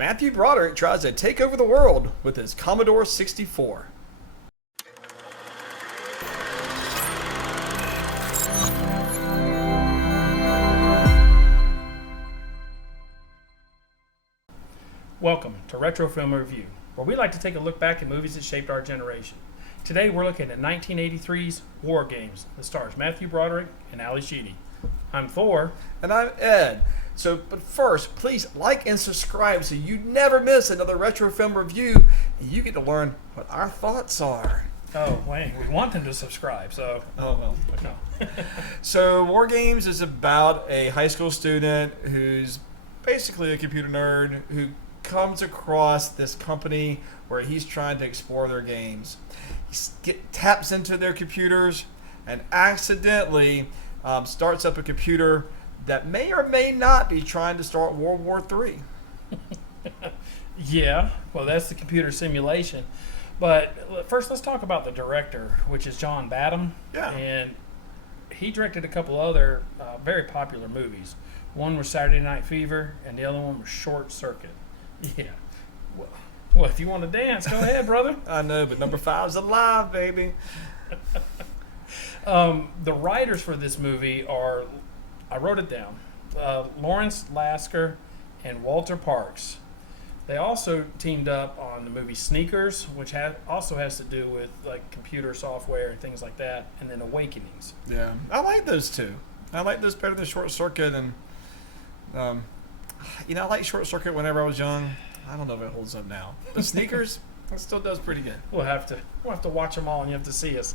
Matthew Broderick tries to take over the world with his Commodore 64. Welcome to Retro Film Review, where we like to take a look back at movies that shaped our generation. Today we're looking at 1983's War Games that stars Matthew Broderick and Ali Sheedy. I'm Thor. And I'm Ed. But first, please like and subscribe so you never miss another Retro Film Review and you get to learn what our thoughts are. Oh, wait, we want them to subscribe, so... Oh, well. No. So, War Games is about a high school student who's basically a computer nerd who comes across this company where he's trying to explore their games. He taps into their computers and accidentally starts up a computer that may or may not be trying to start World War III. Yeah, well, that's the computer simulation. But first, let's talk about the director, which is John Badham. Yeah. And he directed a couple other very popular movies. One was Saturday Night Fever, and the other one was Short Circuit. Yeah. Well, if you want to dance, go ahead, brother. I know, but number 5's alive, baby. The writers for this movie are, I wrote it down, Lawrence Lasker and Walter Parks. They also teamed up on the movie Sneakers, which also has to do with like computer software and things like that, and then Awakenings. Yeah, I like those two. I like those better than Short Circuit, and I like Short Circuit whenever I was young. I don't know if it holds up now, but Sneakers, it still does pretty good. We'll have to watch them all, and you have to see us.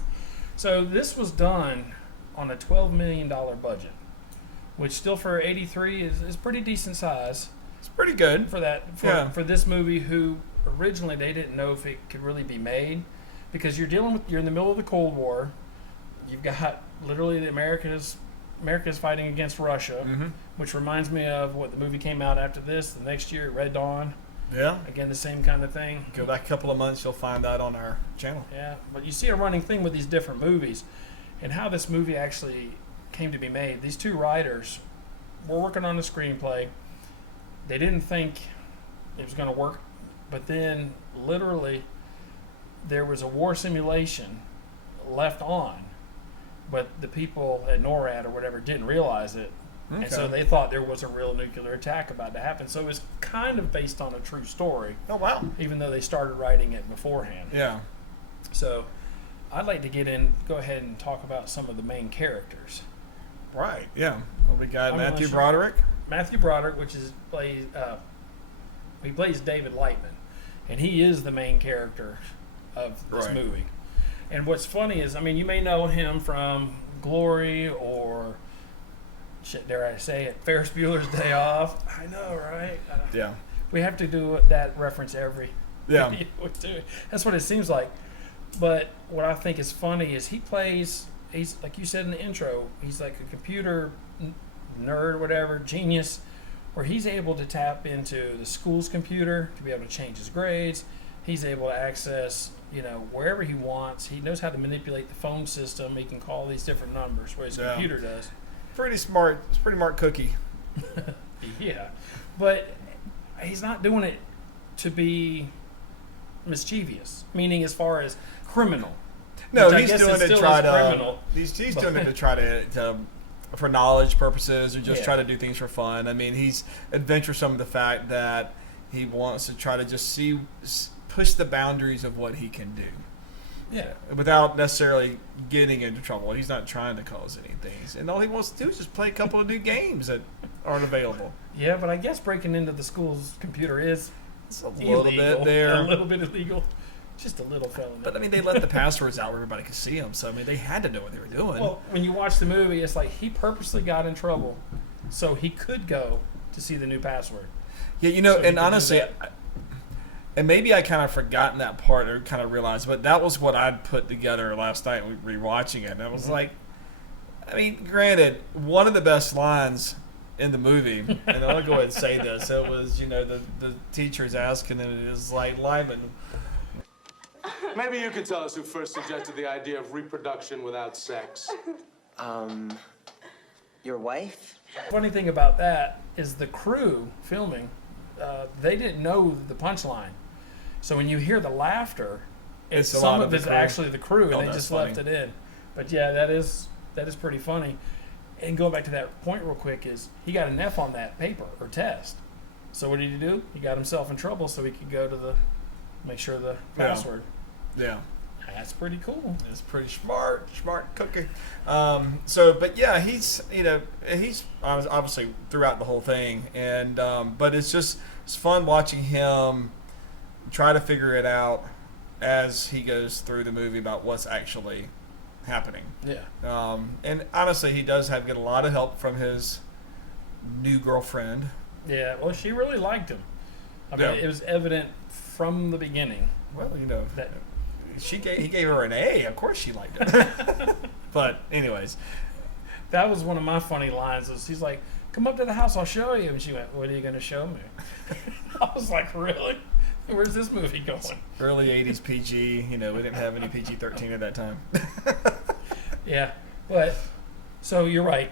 So this was done on a $12 million budget, which still for '83 is pretty decent size. It's pretty good For this movie, who originally they didn't know if it could really be made, because you're in the middle of the Cold War. You've got literally the America's fighting against Russia, which reminds me of what the movie came out after this, the next year, Red Dawn. Yeah. Again, the same kind of thing. Go back a couple of months, you'll find that on our channel. Yeah, but you see a running thing with these different movies and how this movie actually came to be made. These two writers were working on the screenplay. They didn't think it was going to work, but then literally there was a war simulation left on, but the people at NORAD or whatever didn't realize it. Okay. And so they thought there was a real nuclear attack about to happen. So it was kind of based on a true story. Oh, wow. Even though they started writing it beforehand. Yeah. So I'd like to go ahead and talk about some of the main characters. Right, yeah. Well, we got Matthew Broderick. Matthew Broderick, he plays David Lightman. And he is the main character of this movie. And what's funny is, you may know him from Glory or... dare I say it, Ferris Bueller's Day Off. I know, right? Yeah. We have to do that reference every video. That's what it seems like. But what I think is funny is he's like you said in the intro, he's like a computer nerd, whatever, genius, where he's able to tap into the school's computer to be able to change his grades. He's able to access, wherever he wants. He knows how to manipulate the phone system. He can call these different numbers, where his computer does. Pretty smart. It's pretty smart cookie. Yeah, but he's not doing it to be mischievous, meaning as far as criminal. No, he's doing it to try to. He's doing it to try to for knowledge purposes, or just try to do things for fun. He's adventuresome in the fact that he wants to try to just push the boundaries of what he can do. Yeah, without necessarily getting into trouble. He's not trying to cause anything. And all he wants to do is just play a couple of new games that aren't available. Yeah, but I guess breaking into the school's computer is a little bit there. A little bit illegal. Just a little felony. But, they let the passwords out where everybody could see them. So, they had to know what they were doing. Well, when you watch the movie, it's like he purposely got in trouble so he could go to see the new password. Yeah, and honestly... And maybe I kind of forgotten that part or kind of realized, but that was what I'd put together last night rewatching it. And I was like, granted, one of the best lines in the movie, and I'll go ahead and say this, it was, the teacher's asking, and it is like, Lyman. Maybe you could tell us who first suggested the idea of reproduction without sex. Your wife? Funny thing about that is the crew filming they didn't know the punchline. So when you hear the laughter, some of it's actually the crew, and they just left it in. But yeah, that is pretty funny. And going back to that point real quick is he got an F on that paper or test. So what did he do? He got himself in trouble so he could go to make sure the password. Yeah. That's pretty cool. It's pretty smart cookie. But yeah, he's obviously throughout the whole thing, and but it's fun watching him try to figure it out as he goes through the movie about what's actually happening. Yeah. And honestly, he does get a lot of help from his new girlfriend. Yeah. Well, she really liked him. I mean, it was evident from the beginning. Well, that he gave her an A. Of course, she liked it. But anyways, that was one of my funny lines. He's like, "Come up to the house, I'll show you." And she went, "What are you going to show me?" I was like, "Really? Where's this movie going?" Early 80s PG. We didn't have any PG-13 at that time. Yeah. But, so you're right.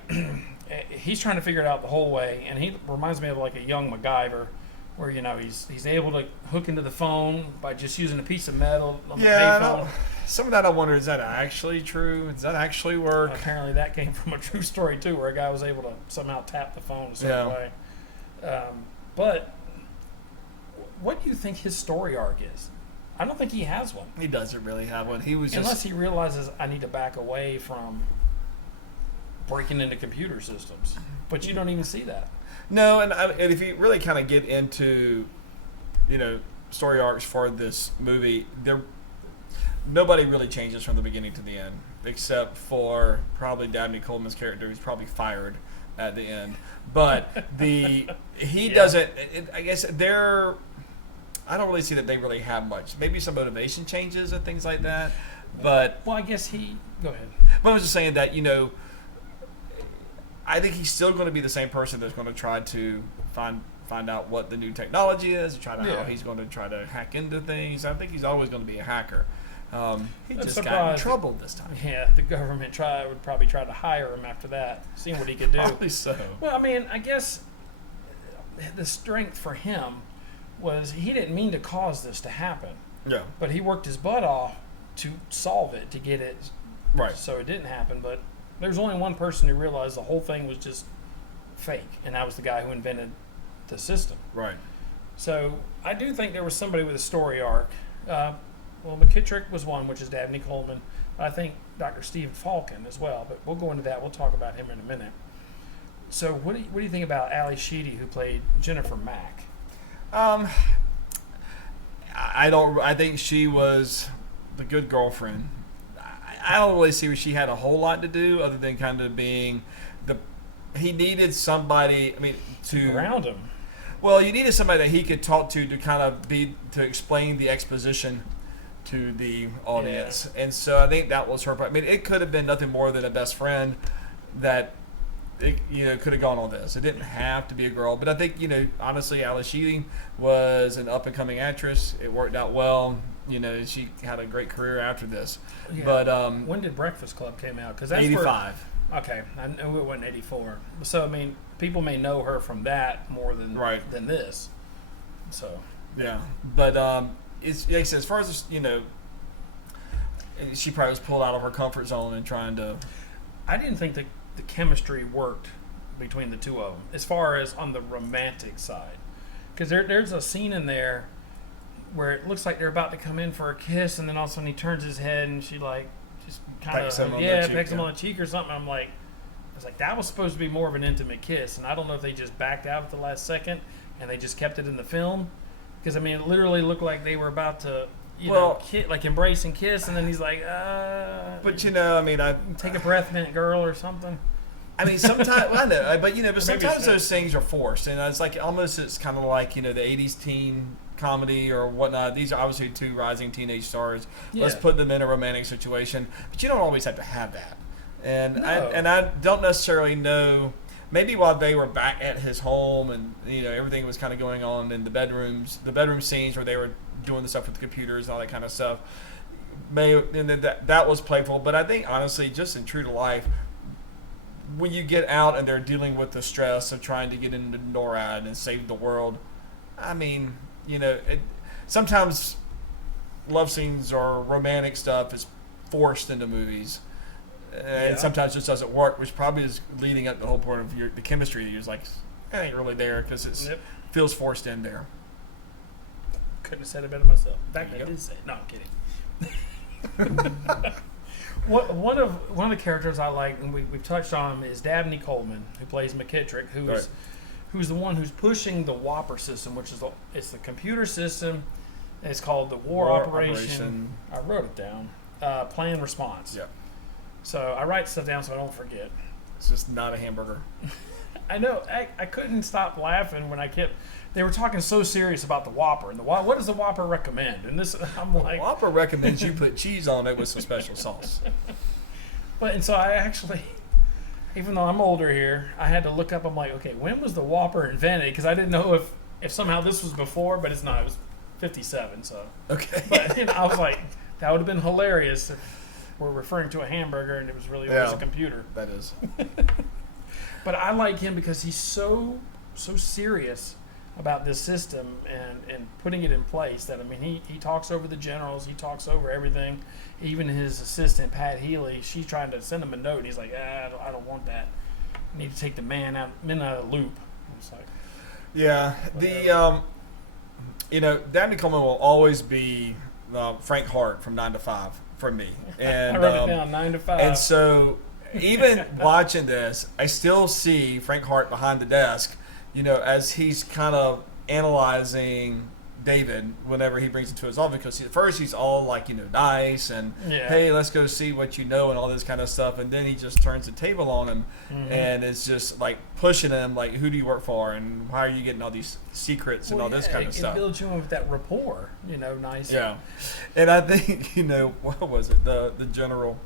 He's trying to figure it out the whole way. And he reminds me of like a young MacGyver where, he's able to hook into the phone by just using a piece of metal on the payphone. Some of that I wonder, is that actually true? Does that actually work? Apparently that came from a true story too, where a guy was able to somehow tap the phone a certain way. But what do you think his story arc is? I don't think he has one. He doesn't really have one. Unless he realizes I need to back away from breaking into computer systems. But you don't even see that. No, and if you really kind of get into, story arcs for this movie, nobody really changes from the beginning to the end, except for probably Dabney Coleman's character, who's probably fired at the end. But doesn't. I guess I don't really see that they really have much. Maybe some motivation changes and things like that. But I guess go ahead. But I was just saying that I think he's still going to be the same person that's going to try to find out what the new technology is, how he's going to try to hack into things. I think he's always going to be a hacker. He just got in trouble this time. Yeah, the government would probably try to hire him after that, seeing what he could do. Probably so. Well, I mean, I guess the strength for him was he didn't mean to cause this to happen. Yeah. But he worked his butt off to solve it, to get it right. So it didn't happen. But there's only one person who realized the whole thing was just fake, and that was the guy who invented the system. Right. So I do think there was somebody with a story arc. McKittrick was one, which is Dabney Coleman. I think Dr. Stephen Falcon as well, but we'll go into that. We'll talk about him in a minute. So what do you think about Ali Sheedy, who played Jennifer Mack? I think she was the good girlfriend. I don't really see where she had a whole lot to do other than kind of being he needed somebody, to ground him. Well, you needed somebody that he could talk to kind of to explain the exposition to the audience. Yeah. And so I think that was her part. It could have been nothing more than a best friend that could have gone on this. It didn't have to be a girl, but I think honestly, Ali Sheedy was an up and coming actress. It worked out well. She had a great career after this. Yeah. But when did Breakfast Club came out? Because that's 85. Okay, I know it wasn't 84. So people may know her from that more than this. So yeah, but it's like I said, as far as she probably was pulled out of her comfort zone and trying to. I didn't think the chemistry worked between the two of them as far as on the romantic side, because there's a scene in there where it looks like they're about to come in for a kiss, and then all of a sudden he turns his head and she just kind of pecks him on the cheek or something. I was like, that was supposed to be more of an intimate kiss, and I don't know if they just backed out at the last second and they just kept it in the film, because it literally looked like they were about to embrace and kiss, and then he's like, But I take a breath, minute girl, or something. Sometimes I know, but sometimes those things are forced, and it's kind of like the 80s teen comedy or whatnot. These are obviously two rising teenage stars. Yeah. Let's put them in a romantic situation, but you don't always have to have that. And no. I don't necessarily know. Maybe while they were back at his home and everything was kind of going on in the bedroom scenes where they were doing the stuff with the computers and all that kind of stuff. That was playful, but I think honestly, just in true to life, when you get out and they're dealing with the stress of trying to get into NORAD and save the world, I mean, sometimes love scenes or romantic stuff is forced into movies, and sometimes just doesn't work, which probably is leading up the whole point of the chemistry. You're like, it ain't really there because it feels forced in there. Couldn't have said it better myself. In fact, I did say it. No, I'm kidding. One of the characters I like, and we've touched on him, is Dabney Coleman, who plays McKittrick, who's the one who's pushing the WWIII system, which is the computer system. It's called the War Operation. I wrote it down. Plan Response. Yeah. So I write stuff down so I don't forget. It's just not a hamburger. I know. I couldn't stop laughing when they were talking so serious about the Whopper. And what does the Whopper recommend? And this, I'm like, Whopper recommends you put cheese on it with some special sauce. And so I actually, even though I'm older here, I had to look up. I'm like, okay, when was the Whopper invented? Because I didn't know if somehow this was before, but it's not. It was 57. So okay. But I was like, that would have been hilarious if we're referring to a hamburger and it was really always a computer. That is. But I like him because he's so serious about this system and putting it in place that, I mean, he talks over the generals, he talks over everything. Even his assistant, Pat Healy, she's trying to send him a note, and he's like, I don't want that. I need to take the men out of the loop. It's like, yeah, Dabney Coleman will always be Frank Hart from 9 to 5 for me. And I wrote it down, 9 to 5. And so even watching this, I still see Frank Hart behind the desk, as he's kind of analyzing David whenever he brings him to his office, because at first he's all like, nice and hey, let's go see what and all this kind of stuff, and then he just turns the table on him and is just like pushing him like, who do you work for and why are you getting all these secrets and all this kind of stuff. It builds you with that rapport, nice. Yeah, and I think what was it, the general.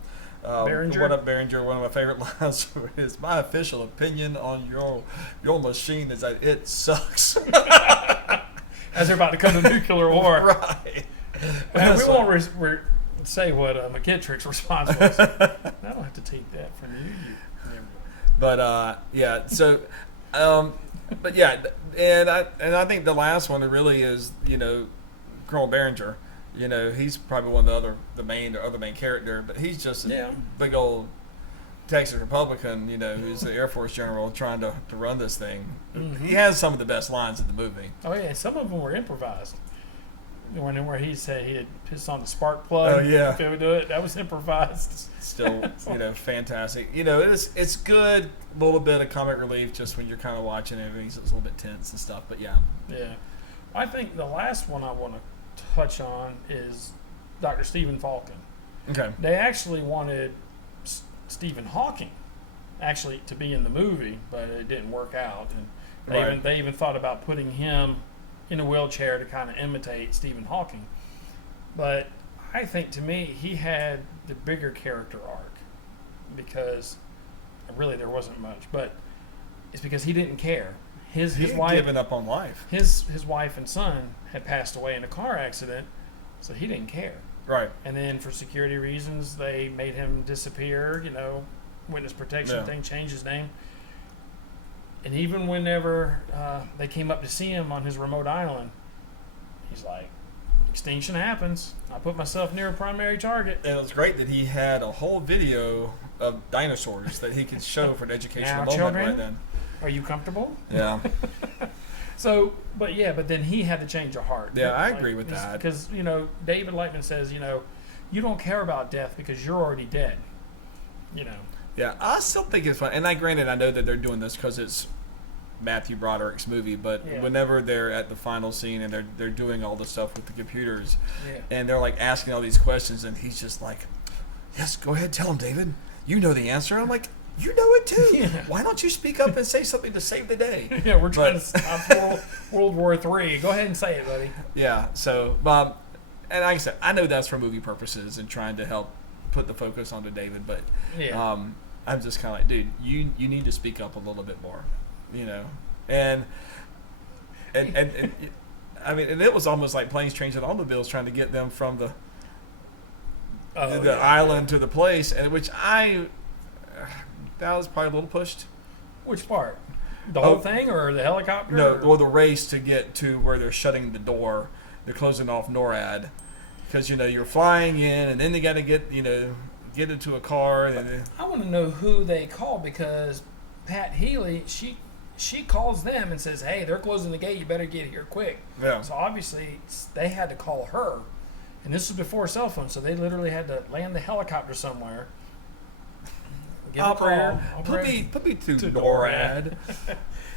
Behringer? What up, Behringer? One of my favorite lines is, my official opinion on your machine is that it sucks. As they're about to come to nuclear war. Right. And we won't say what McKittrick's response was. I don't have to take that from you. But, so, but yeah, and I think the last one really is, Colonel Behringer. He's probably one of the other main character, but he's just a big old Texas Republican, who's the Air Force general trying to run this thing. Mm-hmm. He has some of the best lines in the movie. Oh, yeah. Some of them were improvised. Where he said he had pissed on the spark plug. Oh, yeah. To do it. That was improvised. Still, fantastic. It's good, a little bit of comic relief just when you're kind of watching everything. It's a little bit tense and stuff, but yeah. Yeah. I think the last one I want to touch on is Dr. Stephen Falcon. Okay. They actually wanted Stephen Hawking to be in the movie, but it didn't work out. And they even thought about putting him in a wheelchair to kind of imitate Stephen Hawking. But I think, to me, he had the bigger character arc, because really there wasn't much, but it's because he didn't care. His wife given up on life. His wife and son had passed away in a car accident, so he didn't care. Right. And then for security reasons, they made him disappear. Witness protection thing, changed his name. And even whenever they came up to see him on his remote island, he's like, extinction happens. I put myself near a primary target. And it was great that he had a whole video of dinosaurs that he could show for an educational moment children, right then. Are you comfortable? Yeah. So, but then he had to change of heart. Yeah, I agree with that. Because, David Lightman says, you don't care about death because you're already dead. Yeah, I still think it's fun. And granted, I know that they're doing this because it's Matthew Broderick's movie, but whenever they're at the final scene and they're doing all the stuff with the computers, and they're like asking all these questions, and he's just like, yes, go ahead, tell him, David. You know the answer. I'm like, you know it too. Yeah. Why don't you speak up and say something to save the day? Yeah, we're trying to stop World War III. Go ahead and say it, buddy. Yeah. So, and like I said, I know that's for movie purposes and trying to help put the focus onto David, but I'm just kind of like, dude, you need to speak up a little bit more, and I mean, and it was almost like planes, trains, and automobiles trying to get them from the island to the place, and which that was probably a little pushed. Which part? The whole thing, or the helicopter? No, well, the race to get to where they're shutting the door. They're closing off NORAD. Because, you're flying in, and then they got to get into a car. And I want to know who they call, because Pat Healy, she calls them and says, hey, they're closing the gate. You better get here quick. Yeah. So obviously they had to call her. And this was before cell phone, so they literally had to land the helicopter somewhere. Give a prayer. Put me to NORAD.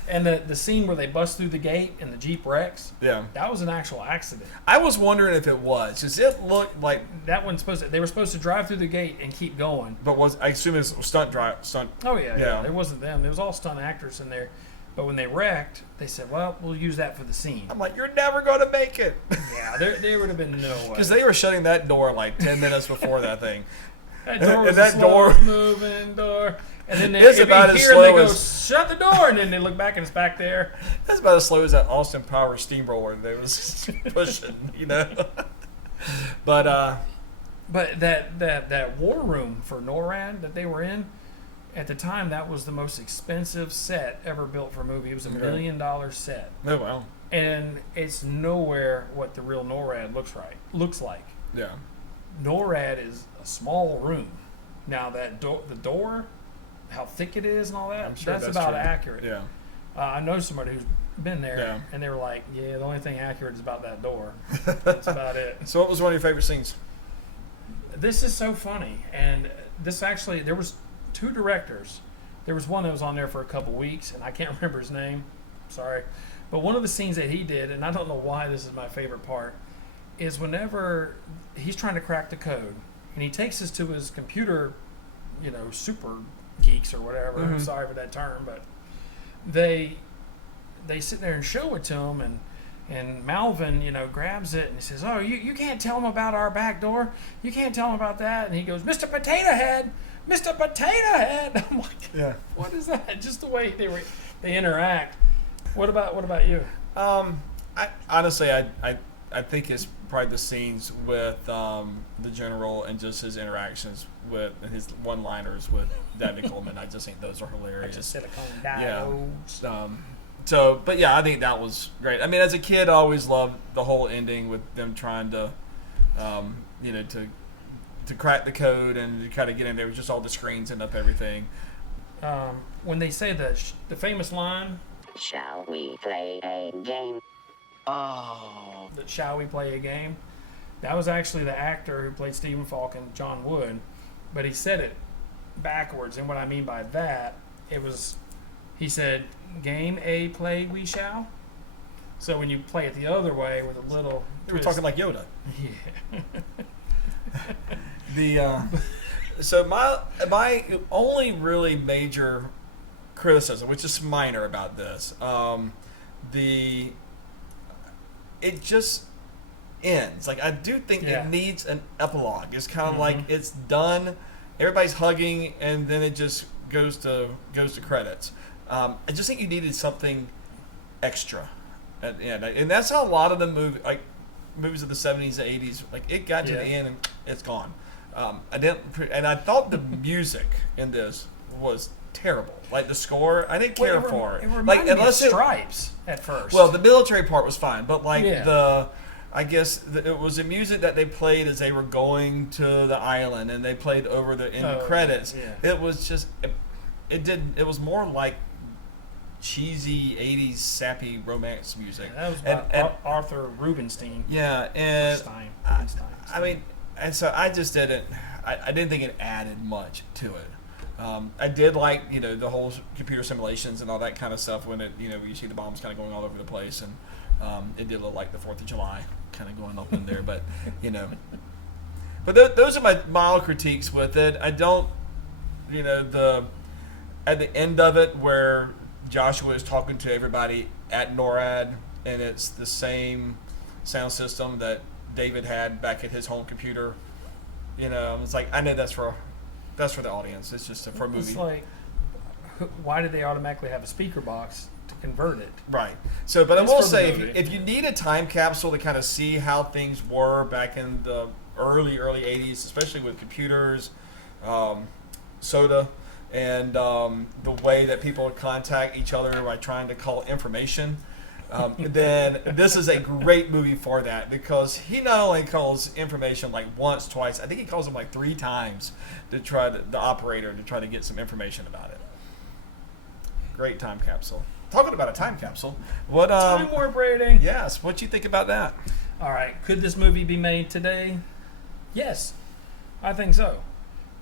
And the scene where they bust through the gate and the Jeep wrecks, yeah, that was an actual accident. I was wondering if it was. Does it look like that one's they were supposed to drive through the gate and keep going? But I assume it's stunt. Oh yeah. It wasn't them. It was all stunt actors in there. But when they wrecked, they said, "Well, we'll use that for the scene." I'm like, "You're never going to make it." Yeah, there would have been no way. Because they were shutting that door like 10 minutes before that thing. That door was the slowest moving door. And then it's about as slow as shut the door, and then they look back and it's back there. That's about as slow as that Austin Powers steamroller they was pushing, But that war room for NORAD that they were in, at the time, that was the most expensive set ever built for a movie. It was $1 million set. Oh wow! And it's nowhere what the real NORAD looks like. Yeah. NORAD is a small room. Now the door, how thick it is and all that, that's about accurate. Yeah. I know somebody who's been there, and they were like, yeah, the only thing accurate is about that door. That's about it. So what was one of your favorite scenes? This is so funny. And this actually, there was 2 directors. There was one that was on there for a couple weeks, and I can't remember his name. Sorry. But one of the scenes that he did, and I don't know why this is my favorite part, is whenever he's trying to crack the code, and he takes us to his computer, super geeks or whatever. Mm-hmm. I'm sorry for that term, but they sit there and show it to him, and Malvin, grabs it and he says, "Oh, you can't tell him about our back door. You can't tell him about that." And he goes, "Mr. Potato Head, Mr. Potato Head." I'm like, yeah, what is that? Just the way they interact. What about you? I honestly, I think it's probably the scenes with the general and just his interactions with his one-liners with Dabney Coleman. I just think those are hilarious. Just silicone diodes. Yeah. But yeah, I think that was great. I mean, as a kid, I always loved the whole ending with them trying to, to crack the code and to kind of get in there with just all the screens and up everything. When they say the famous line, "Shall we play a game?" Oh, "Shall we play a game?" That was actually the actor who played Stephen Falcon, John Wood, but he said it backwards. And what I mean by that, he said, "Game A, play we shall." So when you play it the other way with a little You were talking like Yoda. Yeah. So my only really major criticism, which is minor about this, it just ends. Like, I do think it needs an epilogue. It's kind of like it's done, everybody's hugging, and then it just goes to credits. I just think you needed something extra at the end, and that's how a lot of the movies of the 70s and 80s, like, it got to the end and it's gone. I thought the music in this was terrible. Like, the score, I didn't care for it. It reminded me of Stripes at first. Well, the military part was fine, but I guess it was the music that they played as they were going to the island, and they played over the credits. Yeah. It was just it was more like cheesy 80s sappy romance music. That was Arthur Rubinstein. Yeah, and I mean, and so I just didn't think it added much to it. I did like, the whole computer simulations and all that kind of stuff when you see the bombs kind of going all over the place, and it did look like the 4th of July kind of going up in there, but but those are my mild critiques with it. I don't, at the end of it where Joshua is talking to everybody at NORAD, and it's the same sound system that David had back at his home computer. It's like, I know that's for the audience. It's just for a movie. It's like, why did they automatically have a speaker box to convert it? Right. So, but I will say, if you need a time capsule to kind of see how things were back in the early 80s, especially with computers, soda, and the way that people contact each other by trying to call information, then this is a great movie for that, because he not only calls information like once, twice, I think he calls him like 3 times to try the operator to try to get some information about it. Great time capsule. Talking about a time capsule, what Time warp rating. Yes, what you think about that? All right, could this movie be made today? Yes, I think so.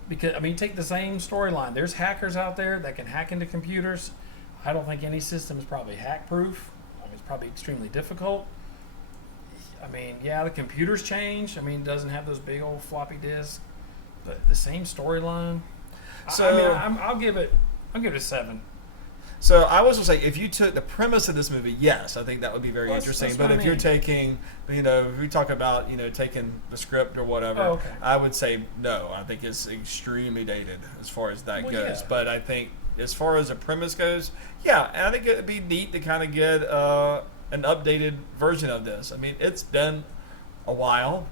Because I mean, take the same storyline. There's hackers out there that can hack into computers. I don't think any system is probably hack-proof. I mean, it's probably extremely difficult. I mean, yeah, the computers change. I mean, it doesn't have those big old floppy disks, but the same storyline. So I mean, I'll give it a 7. So I was going to say, if you took the premise of this movie, yes, I think that would be very interesting. But if you're taking, if we talk about, taking the script or whatever, I would say no. I think it's extremely dated as far as that goes. Yeah. But I think as far as the premise goes, yeah, I think it would be neat to kind of get an updated version of this. I mean, it's been a while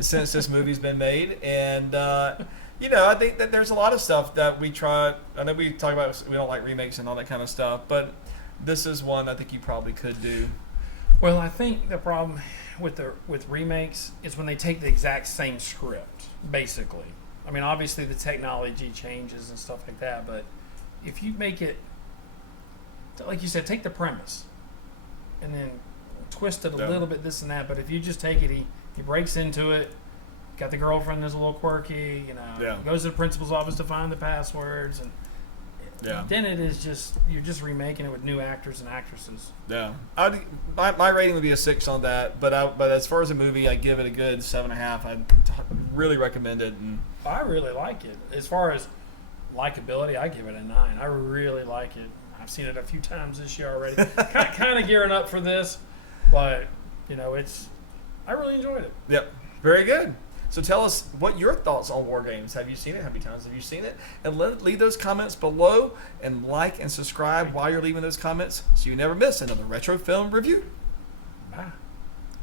since this movie's been made, and I think that there's a lot of stuff that we try. I know we talk about we don't like remakes and all that kind of stuff, but this is one I think you probably could do. Well, I think the problem with remakes is when they take the exact same script, basically. I mean, obviously the technology changes and stuff like that, but if you make it, like you said, take the premise and then twist it a little bit, this and that. But if you just take it, he breaks into it. Got the girlfriend that's a little quirky, goes to the principal's office to find the passwords, and then it is just, you're just remaking it with new actors and actresses. Yeah, my rating would be a 6 on that, but as far as a movie, I give it a good 7.5. I really recommend it, and I really like it. As far as likability, I give it a 9. I really like it. I've seen it a few times this year already. kind of gearing up for this, but I really enjoyed it. Yep, very good. So tell us what your thoughts on War Games. Have you seen it? How many times have you seen it? And leave those comments below, and like and subscribe while you're leaving those comments so you never miss another retro film review. Bye.